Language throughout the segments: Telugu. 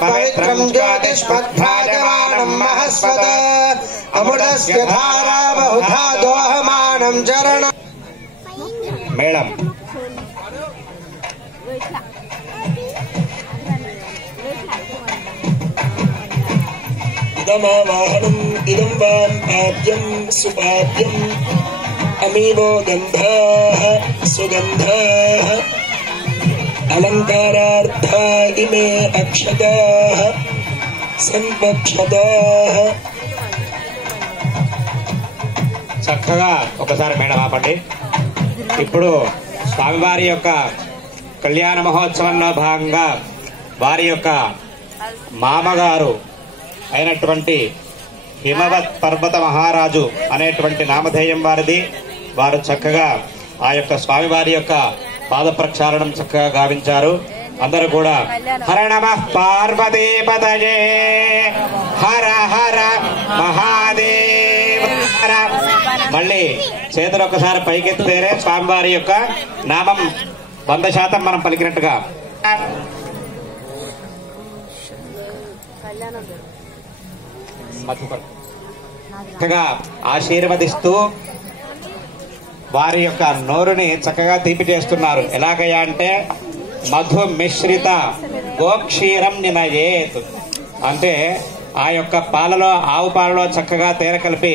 పవిత్రం జ్యోతిష్మద్భ్రాజమానం మహస్వత అమృతస్య ధారా బహుధా దోహమానం చరణ మేళం ఇదమావాహనం ఇదం వాం పాద్యం సుపాద్యం అమీవో గంధాః సుగంధాః అలంకారార్థా ఇమే అక్షతాః సంపక్షతాః. చక్కగా ఒకసారి మేడం ఆపండి. ఇప్పుడు స్వామివారి యొక్క కళ్యాణ మహోత్సవంలో భాగంగా వారి యొక్క మామగారు అయినటువంటి హిమవత్ పర్వత మహారాజు అనేటువంటి నామధేయం వారిది. వారు చక్కగా ఆ యొక్క స్వామివారి యొక్క పాద ప్రక్షాళనం చక్కగా గావించారు. అందరూ కూడా హర నమః పార్వతీపతయే హర హర మహాదేవ హర. మళ్ళీ చేతులు ఒకసారి పైకెత్తితేనే స్వామివారి యొక్క నామం 100% మనం పలికినట్టుగా. చక్కగా ఆశీర్వదిస్తూ వారి యొక్క నోరుని చక్కగా తీపి చేస్తున్నారు. ఎలాగయ్యా అంటే మధు మిశ్రిత గోక్షీరం నినయేత్ అంటే ఆ యొక్క పాలలో ఆవు పాలలో చక్కగా తేనె కలిపి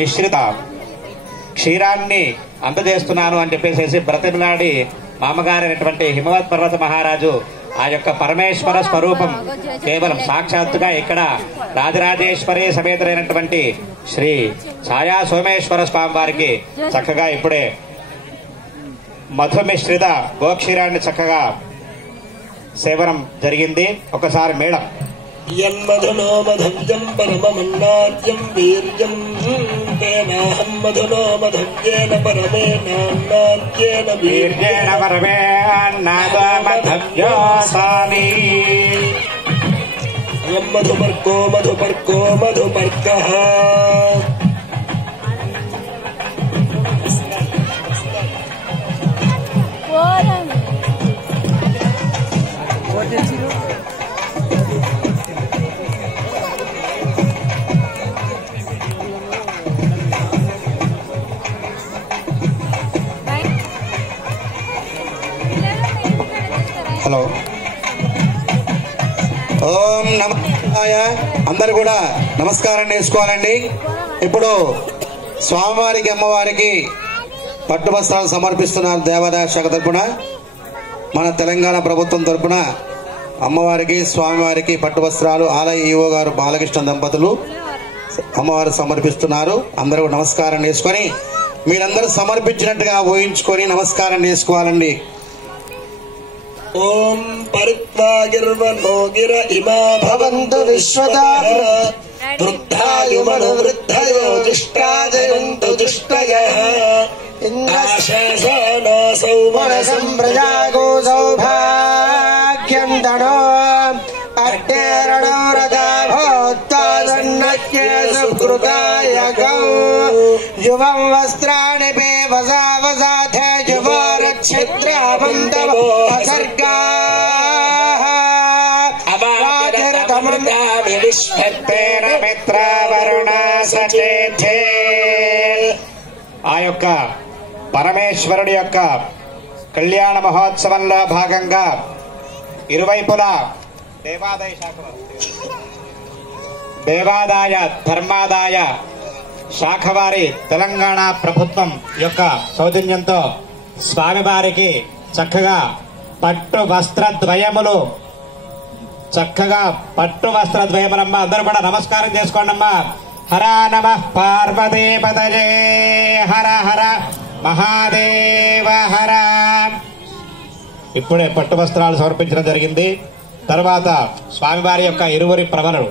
మిశ్రిత క్షీరాన్ని అందజేస్తున్నాను అని చెప్పేసి బ్రతిమలాడి మామగారైనటువంటి హిమవత్ పర్వత మహారాజు ఆ యొక్క పరమేశ్వర స్వరూపం కేవలం సాక్షాత్తుగా ఇక్కడ రాజరాజేశ్వరి సమేతులైనటువంటి శ్రీ ఛాయా సోమేశ్వర స్వామి వారికి చక్కగా ఇప్పుడే మధుమిశ్రిత గోక్షీరాన్ని చక్కగా సేవనం జరిగింది. ఒకసారి మేళం. యన్మధునో మధవ్యం పరమమన్నాద్యం వీర్యం తేనాహం మధునో మధవ్యేన పరమేనాన్నాద్యేన వీర్యేణ పరమేన్నాదో మధవ్యోసామి. అయం మధుపర్కో మధుపర్కో మధుపర్కః. హలో, ఓం నమః శివాయ. అందరు కూడా నమస్కారం చేసుకోవాలండి. ఇప్పుడు స్వామివారికి అమ్మవారికి పట్టు వస్త్రాలు సమర్పిస్తున్నారు దేవాదాయ శాఖ తరపున. మన తెలంగాణ ప్రభుత్వం తరపున అమ్మవారికి స్వామివారికి పట్టు వస్త్రాలు ఆలయ ఈవో గారు బాలకృష్ణ దంపతులు అమ్మవారు సమర్పిస్తున్నారు. అందరూ నమస్కారం చేసుకొని మీరందరూ సమర్పించినట్టుగా ఊహించుకొని నమస్కారం చేసుకోవాలండి. ఓం పరిత్వాగిర్వనో గిర ఇమా భవంతు విశ్వదాః వృద్ధాయుమను వృద్ధయో జిష్టాజయంతు జిష్టయః. ఆశాసానాసౌ మనసం ప్రజాగో సౌభాగ్యం తడో అట్టేరణో రథా భోత్తాదన్నక్యే సుకృతాయ గౌ యువం వస్త్రాణి బేవసా వసాథ యువరక్షత్రావంతవో అసర్గాః అవాకిరతమృతామి విశ్వత్తేన మిత్రావరుణా సచేథే. ఆ యొక్క పరమేశ్వరుడి యొక్క కళ్యాణ మహోత్సవంలో భాగంగా ఇరువైపులా దేవాదాయ ధర్మాదాయ శాఖ వారి తెలంగాణ ప్రభుత్వం యొక్క సౌజన్యంతో స్వామివారికి చక్కగా పట్టు వస్త్రద్వయములు అందరూ కూడా నమస్కారం చేసుకోండి అమ్మా. హర నమః పార్వతీపతయే హర హర మహాదేవ హర. ఇప్పుడే పట్టు వస్త్రాలు సమర్పించడం జరిగింది. తర్వాత స్వామివారి యొక్క ఇరువురి ప్రవరులు